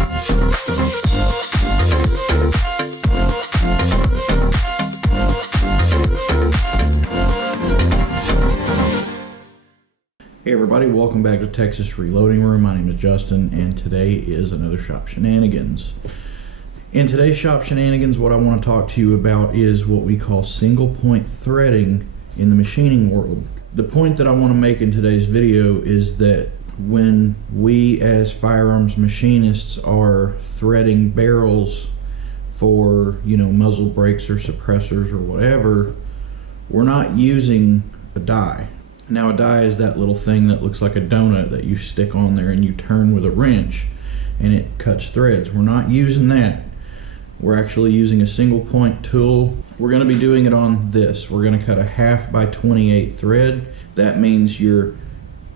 Hey everybody, welcome back to Texas Reloading Room. My name is Justin and today is another Shop Shenanigans. In today's Shop Shenanigans, what I want to talk to you about is what we call single point threading in the machining world. The point that I want to make in today's video is that when we as firearms machinists are threading barrels for, muzzle brakes or suppressors or whatever, we're not using a die. Now a die is that little thing that looks like a donut that you stick on there and you turn with a wrench and it cuts threads. We're not using that. We're actually using a single point tool. We're going to be doing it on this. We're going to cut a 1/2 by 28 thread. That means your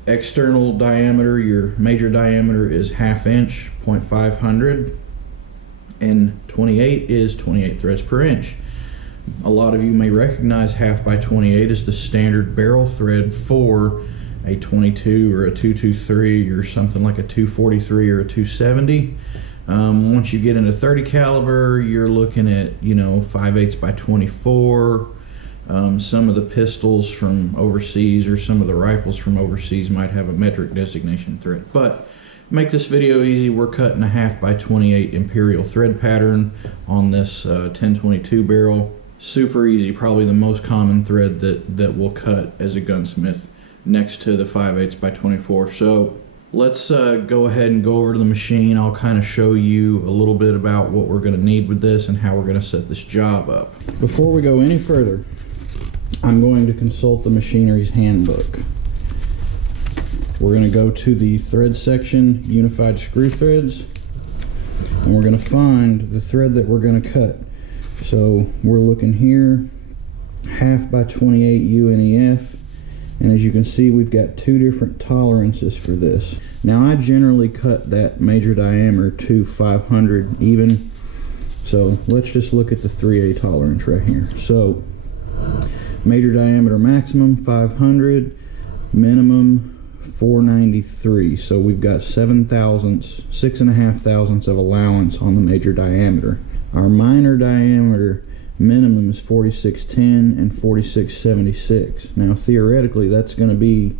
external diameter, your major diameter is 1/2 inch, 0.500, and 28 is 28 threads per inch. A lot of you may recognize 1/2 by 28 as the standard barrel thread for a 22 or a 223 or something like a 243 or a 270. Once you get into 30 caliber, you're looking at 5/8 by 24. Some of the pistols from overseas or some of the rifles from overseas might have a metric designation thread. But make this video easy, we're cutting a 1/2 by 28 imperial thread pattern on this 1022 barrel. Super easy, probably the most common thread that we'll cut as a gunsmith next to the 5/8 by 24. So let's go ahead and go over to the machine. I'll kind of show you a little bit about what we're going to need with this and how we're going to set this job up. Before we go any further, I'm going to consult the machinery's handbook. We're going to go to the thread section, unified screw threads, and we're going to find the thread that we're going to cut. So we're looking here, 1/2 by 28 UNEF, and as you can see we've got two different tolerances for this. Now I generally cut that major diameter to 500 even, so let's just look at the 3A tolerance right here. So major diameter maximum 500, minimum 493, so we've got 6.5 thousandths of allowance on the major diameter. Our minor diameter minimum is 4610 and 4676. Now theoretically that's going to be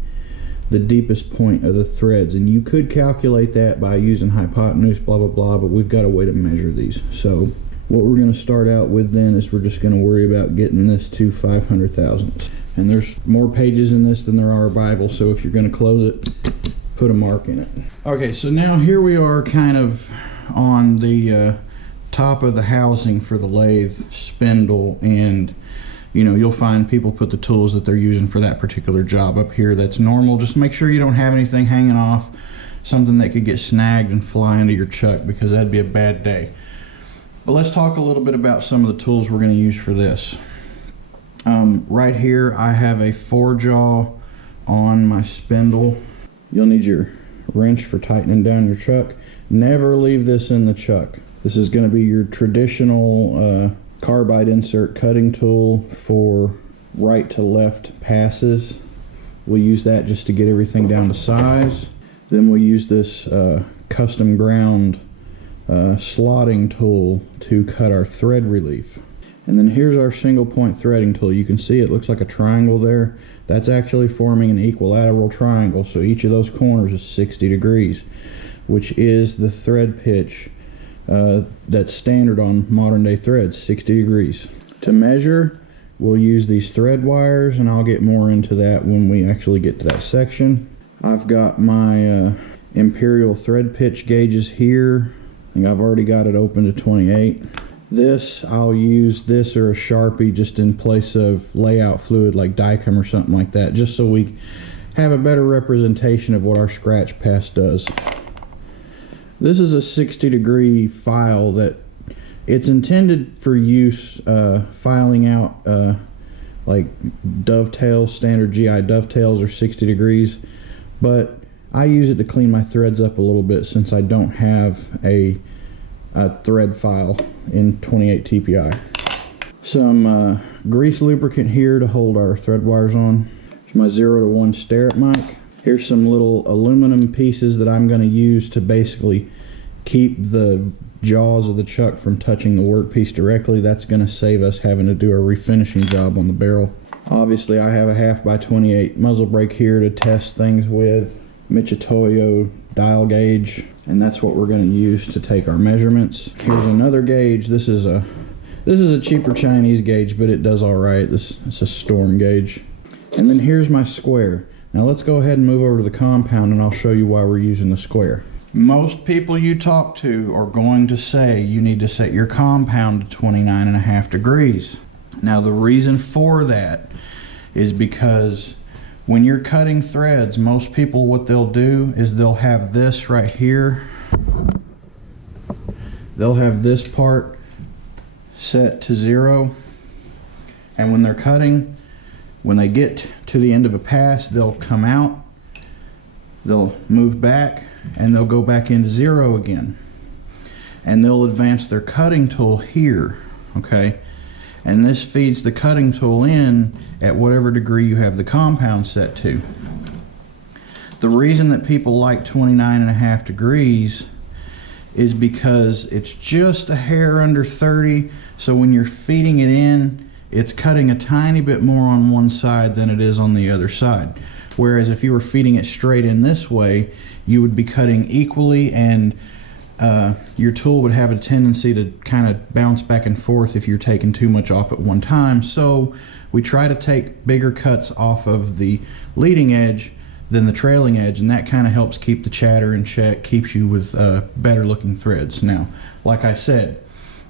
the deepest point of the threads, and you could calculate that by using hypotenuse, blah blah blah, but we've got a way to measure these. So what we're going to start out with then is we're just going to worry about getting this to 500 thousandths. And there's more pages in this than there are a Bible, so if you're going to close it, put a mark in it. Okay, so now here we are kind of on the top of the housing for the lathe spindle, and you'll find people put the tools that they're using for that particular job up here. That's normal. Just make sure you don't have anything hanging off, something that could get snagged and fly into your chuck, because that'd be a bad day. But let's talk a little bit about some of the tools we're going to use for this. Right here I have a 4-jaw on my spindle. You'll need your wrench for tightening down your chuck. Never leave this in the chuck. This is going to be your traditional carbide insert cutting tool for right to left passes. We'll use that just to get everything down to size. Then we'll use this custom ground slotting tool to cut our thread relief. And then here's our single point threading tool. You can see it looks like a triangle there. That's actually forming an equilateral triangle, so each of those corners is 60 degrees, which is the thread pitch that's standard on modern day threads, 60 degrees. To measure, we'll use these thread wires, and I'll get more into that when we actually get to that section. I've got my imperial thread pitch gauges here. I think I've already got it open to 28. This, I'll use this or a Sharpie just in place of layout fluid like Dicam or something like that, just so we have a better representation of what our scratch pass does. This is a 60-degree file that it's intended for use filing out like dovetails. Standard GI dovetails are 60 degrees, but I use it to clean my threads up a little bit since I don't have a thread file in 28 TPI. Some grease lubricant here to hold our thread wires on. Here's my 0 to 1 stirrup mic. Here's some little aluminum pieces that I'm going to use to basically keep the jaws of the chuck from touching the workpiece directly. That's going to save us having to do a refinishing job on the barrel. Obviously, I have a 1/2x28 muzzle brake here to test things with. Michitoyo dial gauge, and that's what we're going to use to take our measurements. Here's another gauge. This is a cheaper Chinese gauge, but it does all right. It's a storm gauge. And then here's my square. Now let's go ahead and move over to the compound, and I'll show you why we're using the square. Most people you talk to are going to say you need to set your compound to 29.5 degrees. Now the reason for that is because when you're cutting threads, most people, what they'll do is they'll have this right here. They'll have this part set to 0, and when they're cutting, when they get to the end of a pass, they'll come out, they'll move back, and they'll go back into 0 again, and they'll advance their cutting tool here, okay? And this feeds the cutting tool in at whatever degree you have the compound set to. The reason that people like 29.5 degrees is because it's just a hair under 30, so when you're feeding it in, it's cutting a tiny bit more on one side than it is on the other side. Whereas if you were feeding it straight in this way, you would be cutting equally, and your tool would have a tendency to kind of bounce back and forth if you're taking too much off at one time. So we try to take bigger cuts off of the leading edge than the trailing edge, and that kind of helps keep the chatter in check, keeps you with better looking threads. Now, like I said,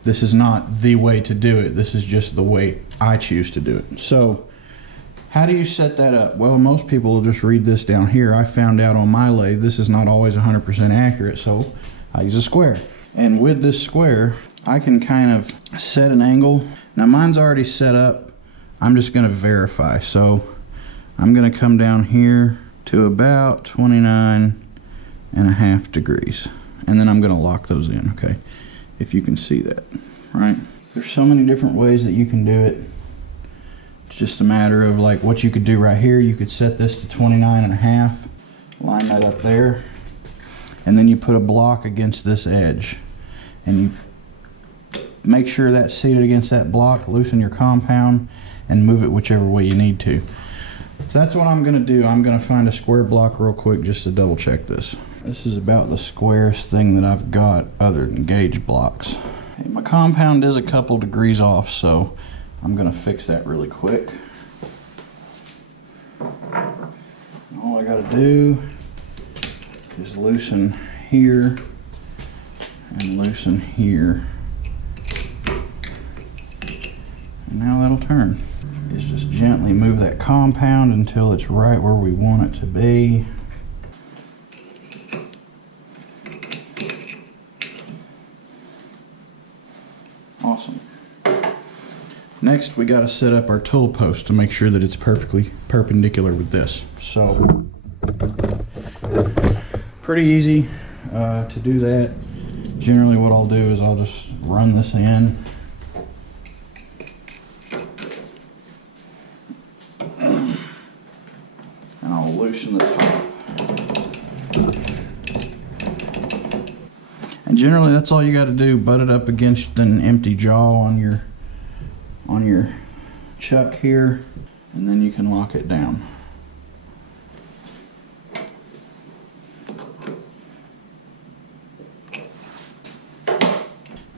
this is not the way to do it. This is just the way I choose to do it. So how do you set that up? Well, most people will just read this down here. I found out on my lathe this is not always 100% accurate, so I use a square. And with this square, I can kind of set an angle. Now mine's already set up. I'm just going to verify. So I'm going to come down here to about 29.5 degrees. And then I'm going to lock those in, okay? If you can see that, right? There's so many different ways that you can do it. It's just a matter of like what you could do right here. You could set this to 29.5, line that up there, and then you put a block against this edge, and you make sure that's seated against that block, loosen your compound, and move it whichever way you need to. So that's what I'm going to do. I'm going to find a square block real quick just to double check this. This is about the squarest thing that I've got other than gauge blocks. Hey, my compound is a couple degrees off, so I'm going to fix that really quick. All I got to do is loosen here and loosen here, and now that'll turn. Is just gently move that compound until it's right where we want it to be. Awesome. Next, we got to set up our tool post to make sure that it's perfectly perpendicular with this. So pretty easy to do that. Generally what I'll do is I'll just run this in. And I'll loosen the top. And generally that's all you got to do. Butt it up against an empty jaw on your chuck here, and then you can lock it down.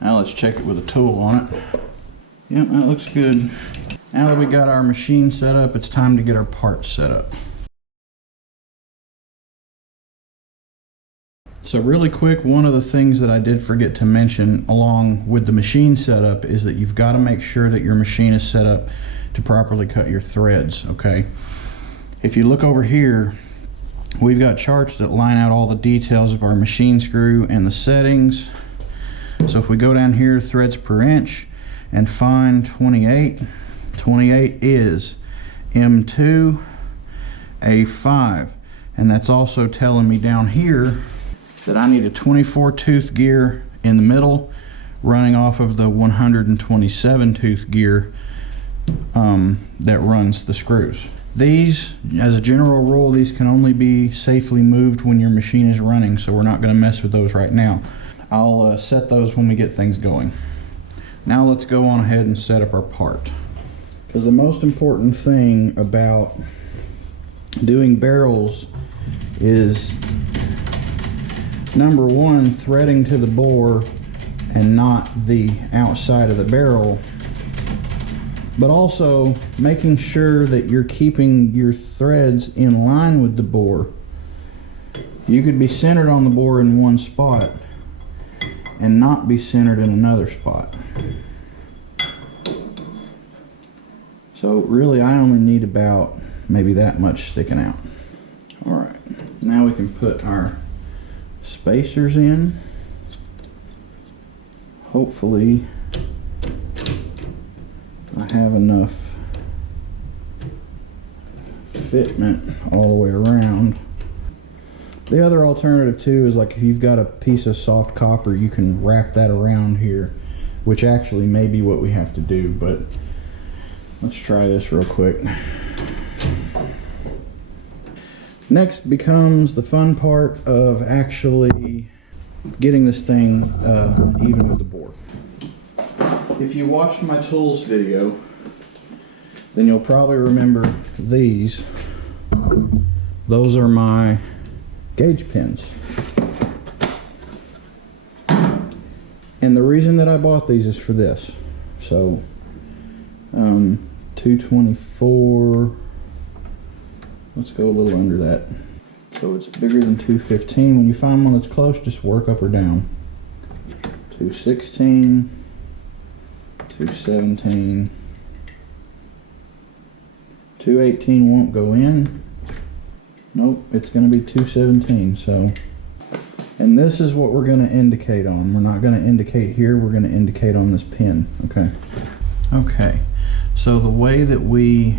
Now let's check it with a tool on it. Yep, that looks good. Now that we got our machine set up, it's time to get our parts set up. So really quick, one of the things that I did forget to mention along with the machine setup is that you've got to make sure that your machine is set up to properly cut your threads, okay? If you look over here, we've got charts that line out all the details of our machine screw and the settings. So if we go down here to threads per inch and find 28, 28 is M2, A5, and that's also telling me down here that I need a 24 tooth gear in the middle running off of the 127 tooth gear that runs the screws. These, as a general rule, these can only be safely moved when your machine is running, so we're not going to mess with those right now. I'll set those when we get things going. Now let's go on ahead and set up our part. Because the most important thing about doing barrels is, number one, threading to the bore and not the outside of the barrel, but also making sure that you're keeping your threads in line with the bore. You could be centered on the bore in one spot and not be centered in another spot. So really I only need about maybe that much sticking out. Alright, now we can put our spacers in. Hopefully I have enough fitment all the way around. The other alternative too is, like, if you've got a piece of soft copper, you can wrap that around here, which actually may be what we have to do, but let's try this real quick. Next becomes the fun part of actually getting this thing even with the bore. If you watched my tools video, then you'll probably remember these. Those are my gauge pins. And the reason that I bought these is for this. So 224, let's go a little under that. So it's bigger than 215. When you find one that's close, just work up or down. 216, 217, 218 won't go in. Nope, it's going to be 217. So, and this is what we're going to indicate on. We're not going to indicate here, we're going to indicate on this pin. Okay. Okay, so the way that we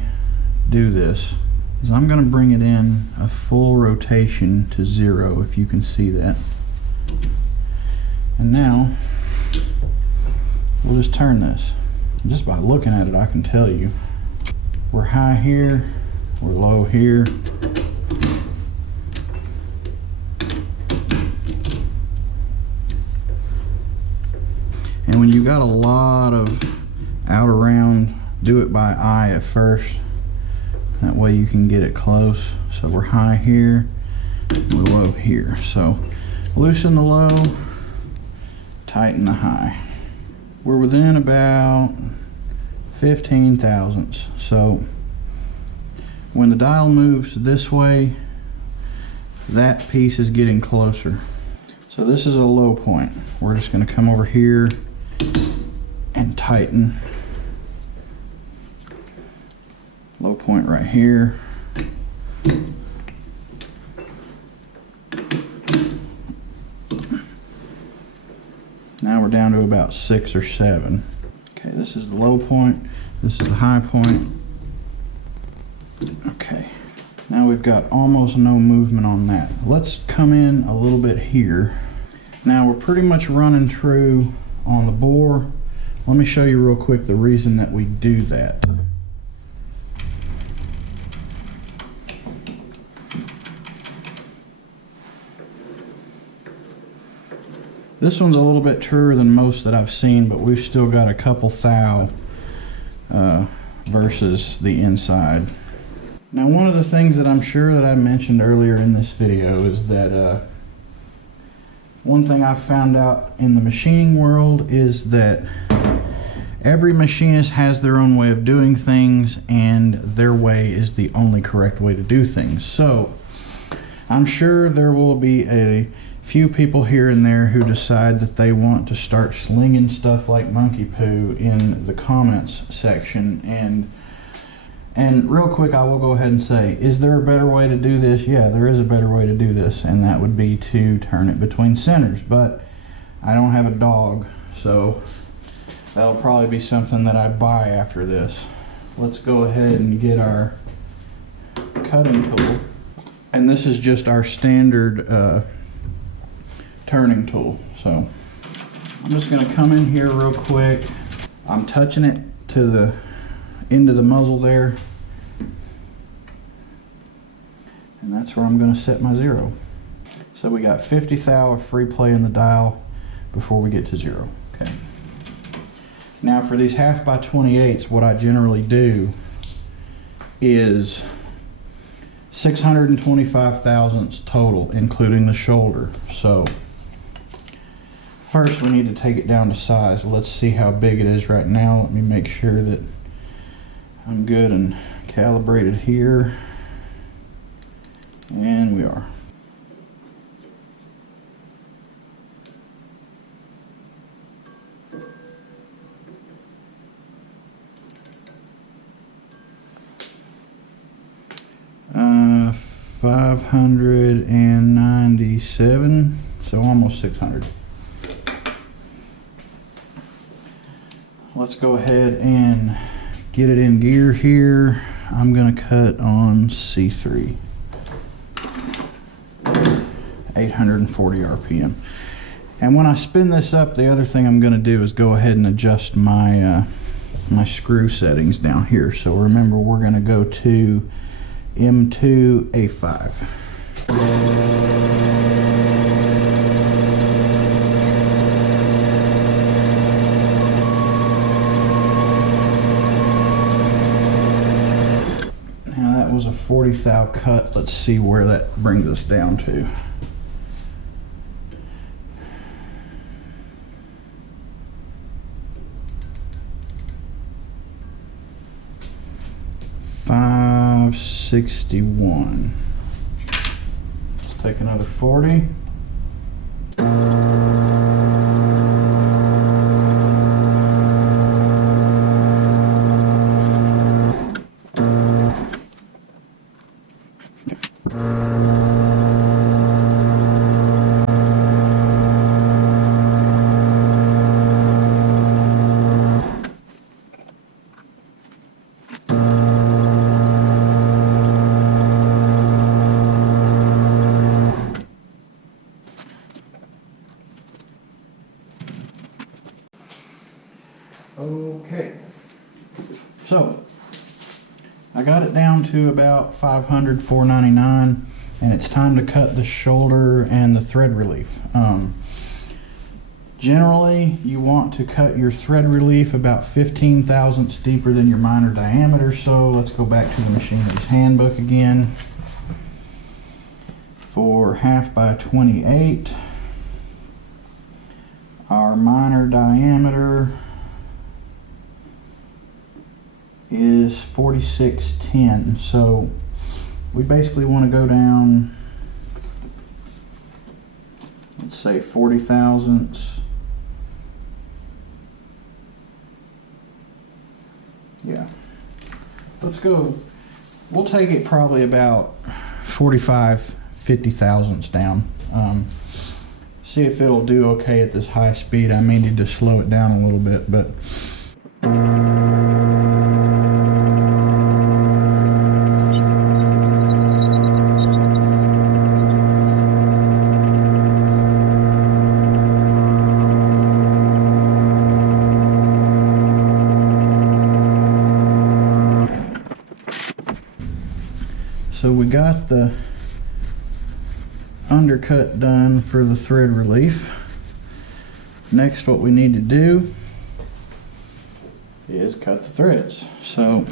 do this is I'm going to bring it in a full rotation to 0, if you can see that. And now we'll just turn this. Just by looking at it, I can tell you we're high here, we're low here. And when you got a lot of out around, do it by eye at first. That way you can get it close. So we're high here, we're low here. So loosen the low, tighten the high. We're within about 15 thousandths. So when the dial moves this way, that piece is getting closer. So this is a low point. We're just going to come over here and tighten. Low point right here. Now we're down to about 6 or 7. Okay, this is the low point, this is the high point. Okay, now we've got almost no movement on that. Let's come in a little bit here. Now we're pretty much running true on the bore. Let me show you real quick the reason that we do that. This one's a little bit truer than most that I've seen, but we've still got a couple thou versus the inside. Now, one of the things that I'm sure that I mentioned earlier in this video is that one thing I've found out in the machining world is that every machinist has their own way of doing things, and their way is the only correct way to do things. So I'm sure there will be a few people here and there who decide that they want to start slinging stuff like monkey poo in the comments section, and real quick I will go ahead and say, is there a better way to do this? Yeah, there is a better way to do this, and that would be to turn it between centers, but I don't have a dog, so that'll probably be something that I buy after this. Let's go ahead and get our cutting tool, and this is just our standard turning tool. So I'm just going to come in here real quick. I'm touching it to the end of the muzzle there, and that's where I'm going to set my 0. So we got 50 thou of free play in the dial. before we get to 0. Okay. Now for these 1/2 by 28s, what I generally do is 625 thousandths total, including the shoulder. So first we need to take it down to size. Let's see how big it is right now. Let me make sure that I'm good and calibrated here. And we are. Uh, 597, so almost 600. Let's go ahead and get it in gear here. I'm going to cut on C3. 840 RPM. And when I spin this up, the other thing I'm going to do is go ahead and adjust my my screw settings down here. So remember, we're going to go to M2 A5. Now that was a 40 thou cut. Let's see where that brings us down to. $561. Let's take another 40. Okay, so I got it down to about 500, 499, and it's time to cut the shoulder and the thread relief. Generally, you want to cut your thread relief about 15 thousandths deeper than your minor diameter. So let's go back to the machinery's handbook again. For 1/2 by 28, our minor diameter is 4610. So we basically want to go down, let's say 40 thousandths. Yeah, let's go, we'll take it probably about 45, 50 thousandths down. See if it'll do okay at this high speed. I may need to slow it down a little bit, but so we got the undercut done for the thread relief. Next, what we need to do is cut the threads. So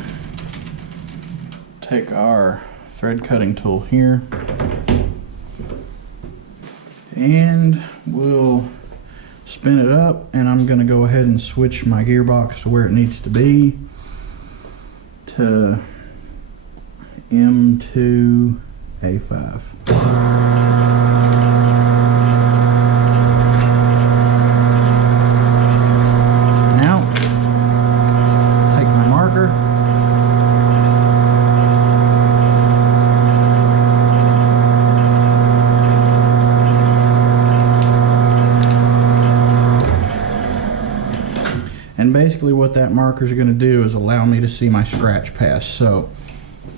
take our thread cutting tool here and we'll spin it up, and I'm going to go ahead and switch my gearbox to where it needs to be, to M2 A5. Now, take my marker, and basically what that marker is going to do is allow me to see my scratch pass. So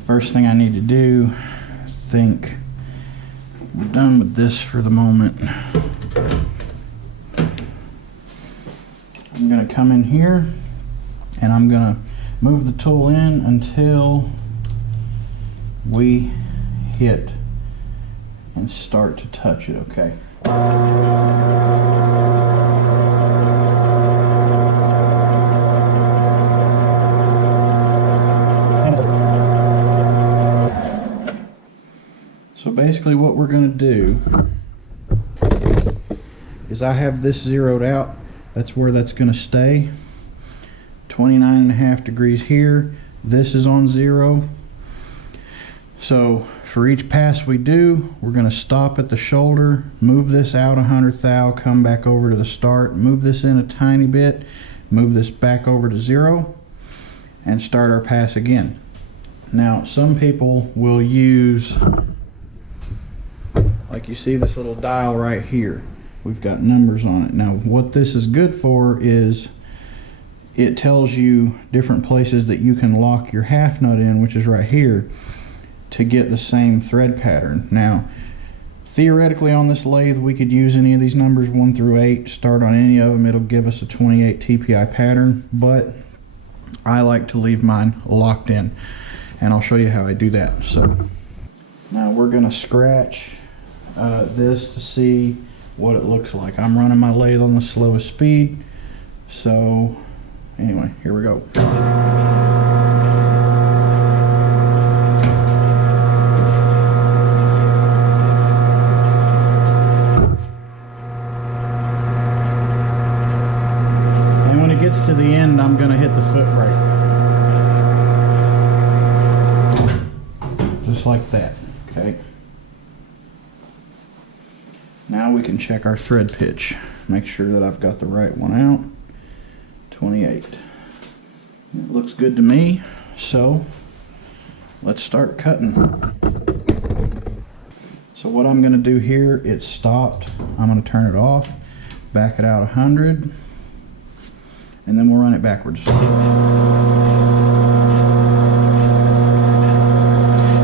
first thing I need to do, I think we're done with this for the moment. I'm going to come in here and I'm going to move the tool in until we hit and start to touch it, okay? basically what we're going to do is I have this zeroed out. That's where that's going to stay. 29.5 degrees here. This is on 0. So for each pass we do, we're going to stop at the shoulder, move this out 100 thou, come back over to the start, move this in a tiny bit, move this back over to 0, and start our pass again. Now some people will use, like you see this little dial right here. We've got numbers on it. Now what this is good for is it tells you different places that you can lock your half nut in, which is right here, to get the same thread pattern. Now theoretically on this lathe we could use any of these numbers 1 through 8, start on any of them, it'll give us a 28 TPI pattern, but I like to leave mine locked in, and I'll show you how I do that. So now we're going to scratch this to see what it looks like. I'm running my lathe on the slowest speed, so anyway, here we go. And when it gets to the end, I'm going to hit the foot brake. Just like that, okay? Now we can check our thread pitch. Make sure that I've got the right one out. 28. It looks good to me, so let's start cutting. So what I'm going to do here, it's stopped. I'm going to turn it off, back it out 100, and then we'll run it backwards.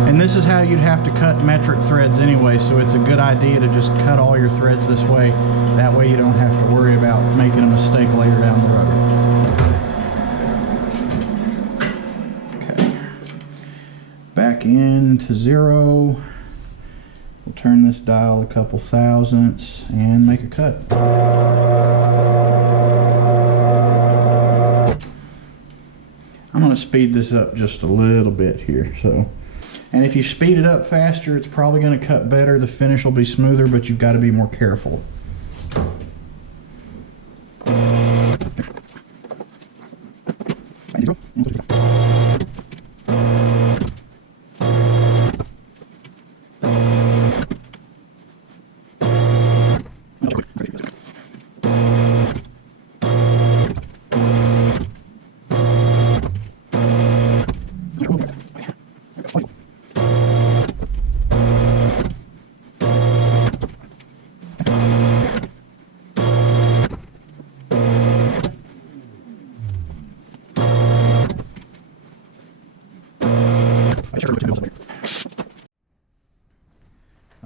And this is how you'd have to cut metric threads anyway, so it's a good idea to just cut all your threads this way. That way you don't have to worry about making a mistake later down the road. Okay. Back into 0. We'll turn this dial a couple thousandths and make a cut. I'm going to speed this up just a little bit here. And if you speed it up faster, it's probably going to cut better. The finish will be smoother, but you've got to be more careful.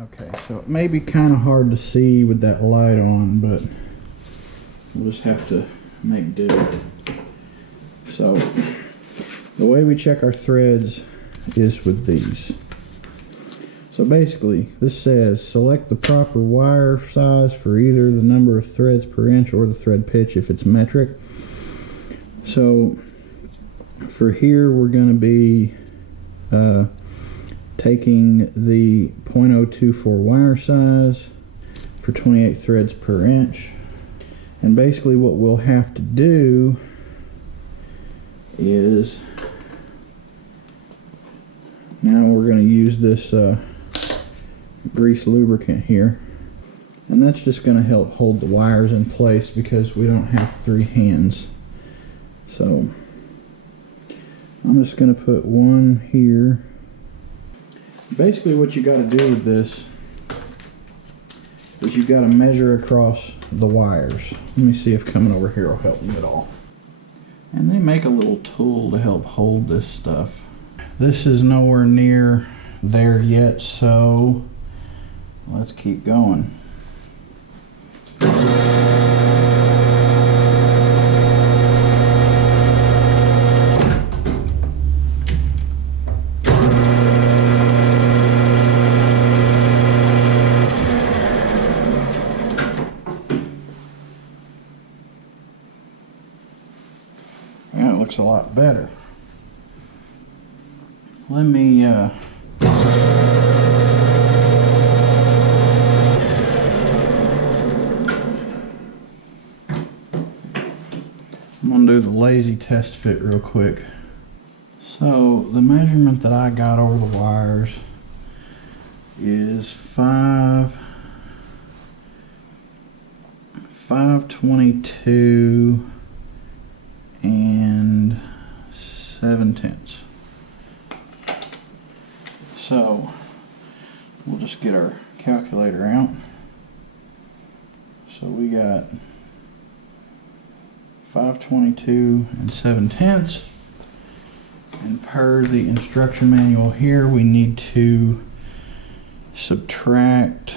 Okay, so it may be kind of hard to see with that light on, but we'll just have to make do. So the way we check our threads is with these. So basically this says select the proper wire size for either the number of threads per inch or the thread pitch if it's metric. So for here we're going to be taking the 0.024 wire size for 28 threads per inch, and basically what we'll have to do is, now we're going to use this grease lubricant here, and that's just going to help hold the wires in place because we don't have 3 hands. So I'm just going to put one here. Basically what you got to do with this is you've got to measure across the wires. Let me see if coming over here will help me at all. And they make a little tool to help hold this stuff. This is nowhere near there yet, so let's keep going. That looks a lot better. Let me I'm going to do the lazy test fit real quick. So the measurement that I got over the wires is 522 and 7/10. So we'll just get our calculator out. So we got 522 and 7/10. And per the instruction manual here, we need to subtract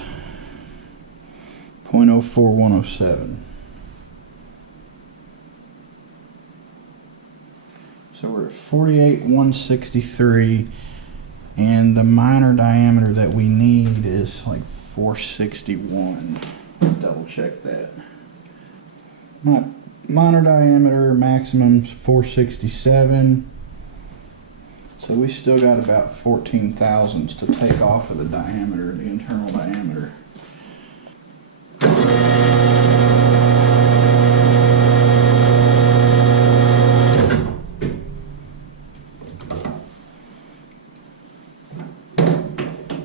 0.04107. So we're at 48,163, and the minor diameter that we need is like 461. Double check that. Minor diameter maximum is 467. So we still got about 14 thousandths to take off of the diameter, the internal diameter.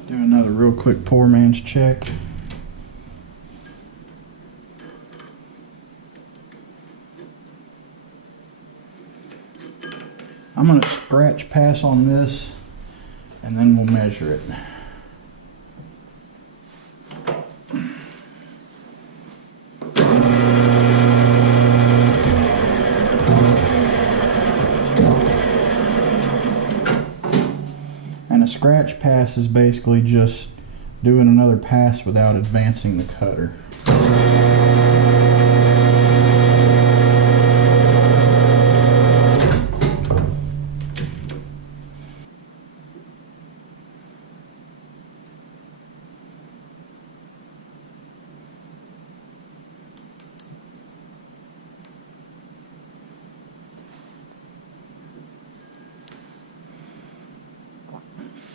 Do another real quick poor man's check. I'm going to scratch pass on this, and then we'll measure it. And a scratch pass is basically just doing another pass without advancing the cutter.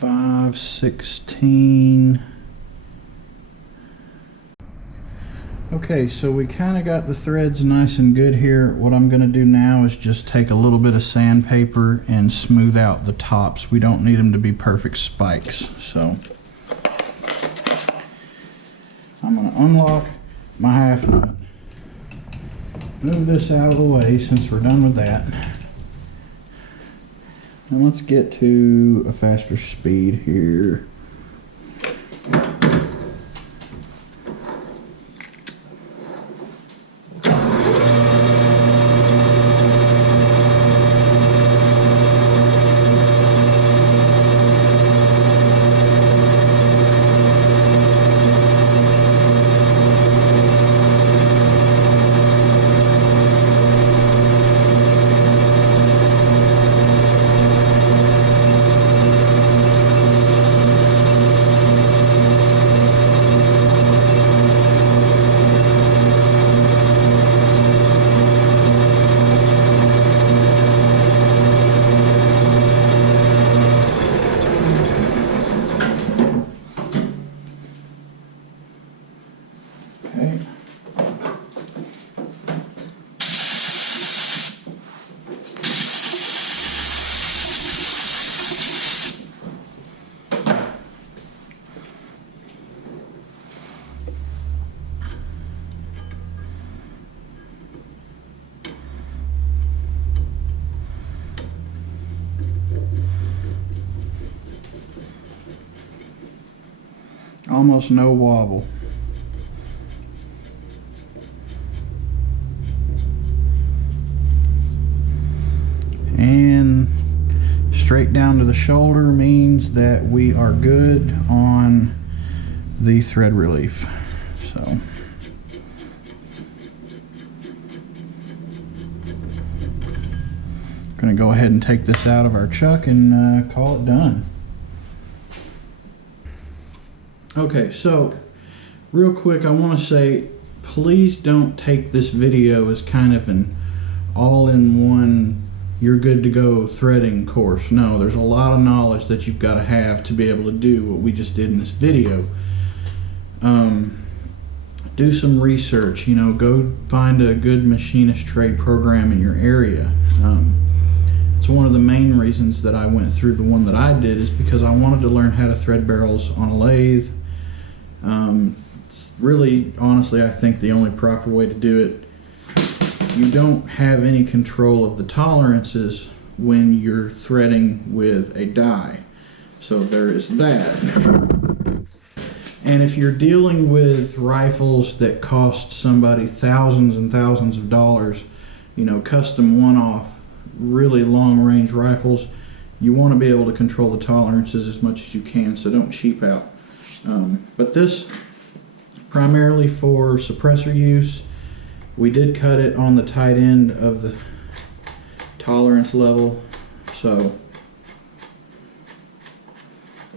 .516. Okay, so we kind of got the threads nice and good here. What I'm going to do now is just take a little bit of sandpaper and smooth out the tops. We don't need them to be perfect spikes. So I'm going to unlock my half nut, move this out of the way since we're done with that. And let's get to a faster speed here. Almost no wobble. And straight down to the shoulder means that we are good on the thread relief. So I'm going to go ahead and take this out of our chuck and call it done. Okay, so real quick, I want to say, please don't take this video as kind of an all-in-one, you're good to go threading course. No, there's a lot of knowledge that you've got to have to be able to do what we just did in this video. do some research. You know, go find a good machinist trade program in your area. It's one of the main reasons that I went through the one that I did, is because I wanted to learn how to thread barrels on a lathe. It's really, honestly, I think the only proper way to do it. You don't have any control of the tolerances when you're threading with a die. So there is that. And if you're dealing with rifles that cost somebody thousands and thousands of dollars, you know, custom one-off, really long-range rifles, you want to be able to control the tolerances as much as you can, so don't cheap out. But this, primarily for suppressor use, we did cut it on the tight end of the tolerance level. So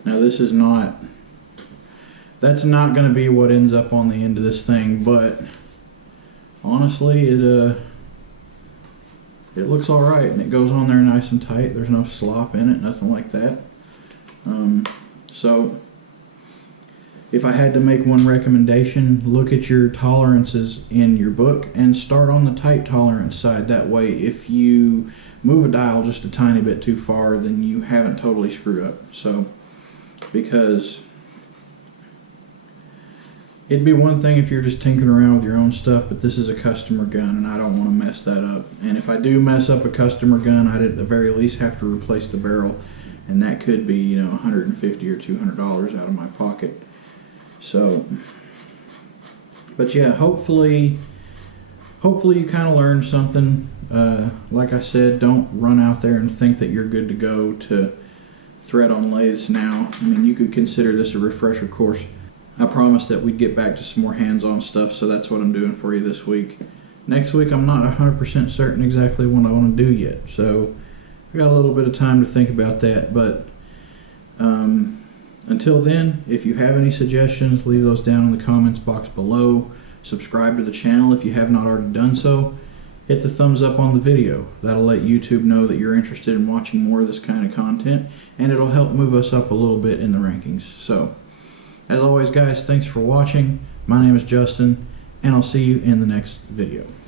now this is not, that's not going to be what ends up on the end of this thing, but honestly it looks all right, and it goes on there nice and tight. There's no slop in it, nothing like that. So if I had to make one recommendation, look at your tolerances in your book and start on the tight tolerance side. That way, if you move a dial just a tiny bit too far, then you haven't totally screwed up. So, because it'd be one thing if you're just tinkering around with your own stuff, but this is a customer gun, and I don't want to mess that up. And if I do mess up a customer gun, I'd at the very least have to replace the barrel, and that could be, you know, $150 or $200 out of my pocket. So, but yeah, hopefully you kind of learned something. Like I said, don't run out there and think that you're good to go to thread on lathes now. I mean, you could consider this a refresher course. I promised that we'd get back to some more hands-on stuff, so that's what I'm doing for you this week. Next week, I'm not 100% certain exactly what I want to do yet, so I got a little bit of time to think about that. But until then, if you have any suggestions, leave those down in the comments box below. Subscribe to the channel if you have not already done so. Hit the thumbs up on the video. That'll let YouTube know that you're interested in watching more of this kind of content, and it'll help move us up a little bit in the rankings. So, as always, guys, thanks for watching. My name is Justin, and I'll see you in the next video.